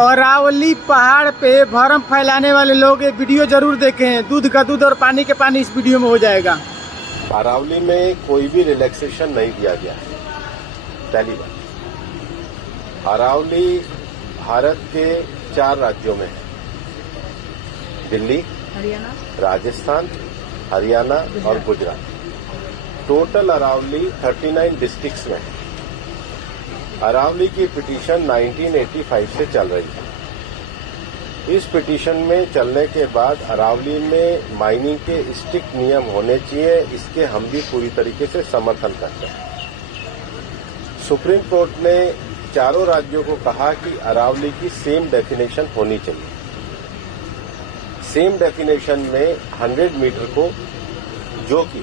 अरावली पहाड़ पे भरम फैलाने वाले लोग ये वीडियो जरूर देखें। दूध का दूध और पानी के पानी इस वीडियो में हो जाएगा। अरावली में कोई भी रिलैक्सेशन नहीं दिया गया है। पहली बात, अरावली भारत के 4 राज्यों में है, दिल्ली, हरियाणा, राजस्थान, हरियाणा और गुजरात। टोटल अरावली 39 डिस्ट्रिक्ट्स में है। अरावली की पिटीशन 1985 से चल रही है। इस पिटीशन में चलने के बाद अरावली में माइनिंग के स्ट्रिक्ट नियम होने चाहिए, इसके हम भी पूरी तरीके से समर्थन करते हैं। सुप्रीम कोर्ट ने चारों राज्यों को कहा कि अरावली की सेम डेफिनेशन होनी चाहिए। सेम डेफिनेशन में 100 मीटर को, जो कि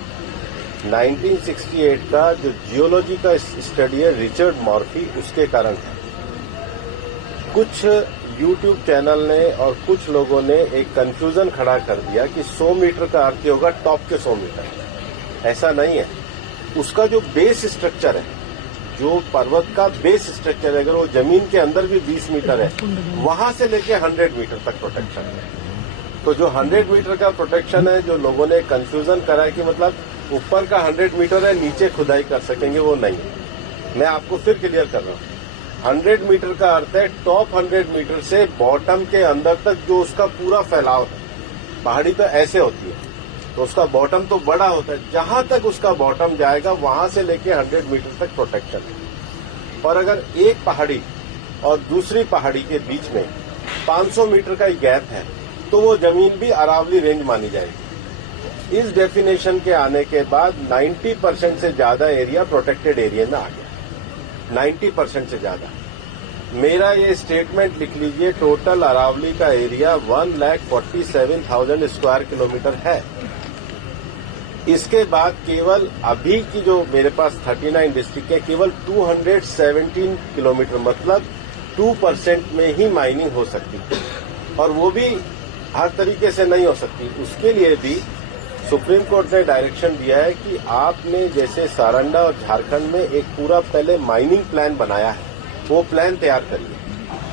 1968 का जो जियोलॉजी का स्टडी है रिचर्ड मॉर्फी, उसके कारण है। कुछ यूट्यूब चैनल ने और कुछ लोगों ने एक कंफ्यूजन खड़ा कर दिया कि 100 मीटर का अर्थ होगा टॉप के 100 मीटर। ऐसा नहीं है। उसका जो बेस स्ट्रक्चर है, जो पर्वत का बेस स्ट्रक्चर है, अगर वो जमीन के अंदर भी 20 मीटर है, वहां से लेके 100 मीटर तक प्रोटेक्शन है। तो जो 100 मीटर का प्रोटेक्शन है, जो लोगों ने कंफ्यूजन करा है कि मतलब ऊपर का 100 मीटर है, नीचे खुदाई कर सकेंगे, वो नहीं है। मैं आपको फिर क्लियर कर रहा हूं। 100 मीटर का अर्थ है टॉप 100 मीटर से बॉटम के अंदर तक जो उसका पूरा फैलाव है। पहाड़ी तो ऐसे होती है, तो उसका बॉटम तो बड़ा होता है, जहां तक उसका बॉटम जाएगा वहां से लेके 100 मीटर तक प्रोटेक्शन है। और अगर एक पहाड़ी और दूसरी पहाड़ी के बीच में 500 मीटर का ही गैप है, तो वो जमीन भी अरावली रेंज मानी जाएगी। इस डेफिनेशन के आने के बाद 90% से ज्यादा एरिया प्रोटेक्टेड एरिया में आ गया। 90% से ज्यादा। मेरा ये स्टेटमेंट लिख लीजिए, टोटल अरावली का एरिया 1,47,000 स्क्वायर किलोमीटर है। इसके बाद केवल अभी की जो मेरे पास 39 डिस्ट्रिक्ट है, केवल 217 किलोमीटर, मतलब 2% में ही माइनिंग हो सकती है। और वो भी हर तरीके से नहीं हो सकती। उसके लिए भी सुप्रीम कोर्ट ने डायरेक्शन दिया है कि आपने जैसे सारंडा और झारखंड में एक पूरा पहले माइनिंग प्लान बनाया है, वो प्लान तैयार करिए।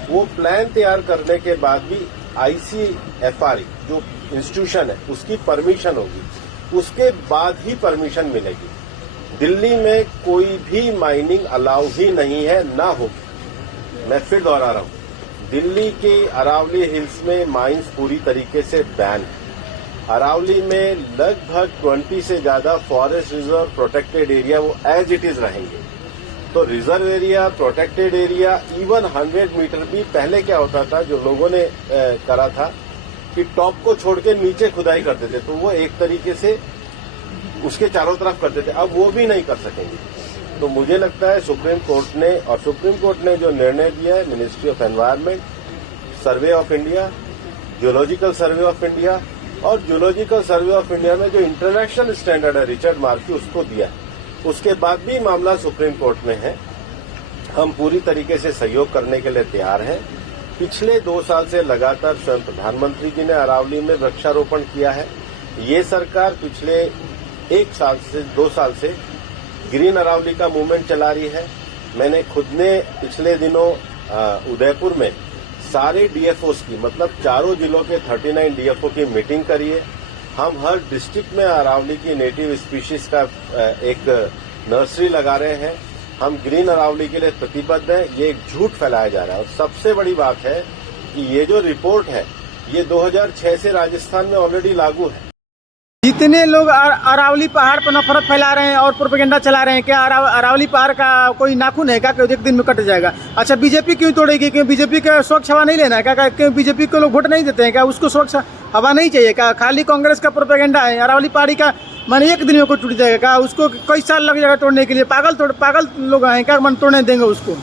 वो प्लान तैयार करने के बाद भी ICFR जो इंस्टीट्यूशन है उसकी परमिशन होगी, उसके बाद ही परमिशन मिलेगी। दिल्ली में कोई भी माइनिंग अलाउ ही नहीं है, ना होगी। मैं फिर दोहरा रहा हूं, दिल्ली के अरावली हिल्स में माइंस पूरी तरीके से बैन है। अरावली में लगभग 20 से ज्यादा फॉरेस्ट रिजर्व प्रोटेक्टेड एरिया वो एज इट इज रहेंगे। तो reserve area, protected area, even 100 metre भी पहले क्या होता था, जो लोगों ने करा था कि टॉप को छोड़ के नीचे खुदाई करते थे, तो वो एक तरीके से उसके चारों तरफ करते थे। अब वो भी नहीं कर सकेंगे। तो मुझे लगता है सुप्रीम कोर्ट ने जो निर्णय दिया है, ministry of environment, survey of India, geological survey of India, और जियोलॉजिकल सर्वे ऑफ इंडिया में जो इंटरनेशनल स्टैंडर्ड है रिचर्ड मॉर्फी, उसको दिया है। उसके बाद भी मामला सुप्रीम कोर्ट में है। हम पूरी तरीके से सहयोग करने के लिए तैयार हैं। पिछले 2 साल से लगातार स्वयं प्रधानमंत्री जी ने अरावली में वृक्षारोपण किया है। ये सरकार पिछले 1 साल से 2 साल से ग्रीन अरावली का मूवमेंट चला रही है। मैंने खुद ने पिछले दिनों उदयपुर में सारे डीएफओस की, मतलब चारों जिलों के 39 डीएफओ की मीटिंग करी है। हम हर डिस्ट्रिक्ट में अरावली की नेटिव स्पीशीज का एक नर्सरी लगा रहे हैं। हम ग्रीन अरावली के लिए प्रतिबद्ध हैं। ये एक झूठ फैलाया जा रहा है। और सबसे बड़ी बात है कि ये जो रिपोर्ट है, ये 2006 से राजस्थान में ऑलरेडी लागू है। जितने लोग अरावली पहाड़ पर नफरत फैला रहे हैं और प्रोपेगेंडा चला रहे हैं, क्या अरावली पहाड़ का कोई नाखून है क्या कि एक दिन में कट जाएगा? अच्छा, बीजेपी क्यों तोड़ेगी? क्यों बीजेपी का स्वच्छ हवा नहीं लेना है क्या? क्यों बीजेपी को लोग वोट नहीं देते हैं क्या? उसको स्वच्छ हवा नहीं चाहिए क्या? खाली कांग्रेस का प्रोपेगेंडा है। अरावली पहाड़ी का माने एक दिन में कोई टूट जाएगा क्या? उसको कई साल लग जाएगा तोड़ने के लिए। पागल लोग हैं क्या मन तोड़ने देंगे उसको?